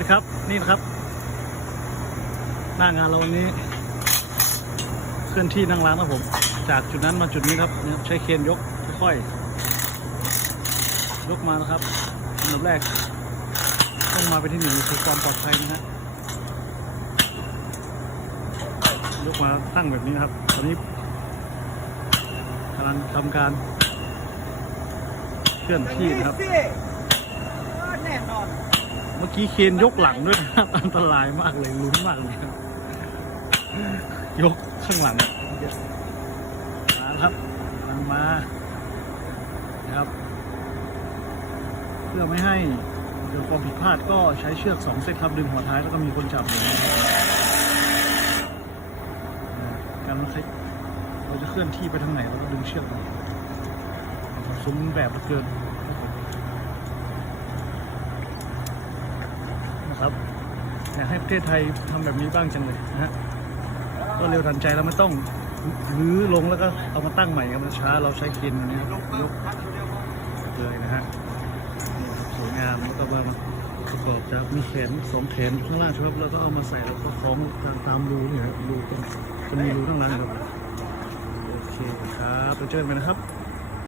ดีครับนี่นะครับ หน้างานเราวันนี้เคลื่อนที่นั่งร้านครับผม จากจุดนั้นมาจุดนี้ครับใช้เครนยกค่อยๆยกมานะครับอันดับแรกต้องมาไปที่หนึ่งคือความปลอดภัยนะฮะยกมาตั้งแบบนี้นะครับ ตอนนี้กำลังทำการเคลื่อนที่นะครับ เมื่อกี้เคนยกหลังด้วยนะครับอันตรายมากเลยลุ้นมากเลยครับยกข้างหลังมาครับกำลังมานะครับเพื่อไม่ให้เกิดความผิดพลาดก็ใช้เชือกสองเส้นครับดึงหัวท้ายแล้วก็มีคนจับอยู่การมันใช้เราจะเคลื่อนที่ไปทางไหนเราก็ดึงเชือกไปสมแบบเกิน นะ ครับอยากให้ประเทศไทยทำแบบนี้บ้างจังเลยนะฮะก็เร็วทันใจแล้วไม่ต้องรื้อลงแล้วก็เอามาตั้งใหม่ครับมันช้าเราใช้เคนอันนี้ยกเลยนะฮะสวยงามแล้วก็มาประกอบจากมีแขนสองแขนข้างล่างใช่ไหมครับแล้วก็เอามาใส่แล้วก็คล้องตามตามรูนี่ครับรูตรงจะมีรูข้างล่างครับโอเคครับไปเจอกันนะครับ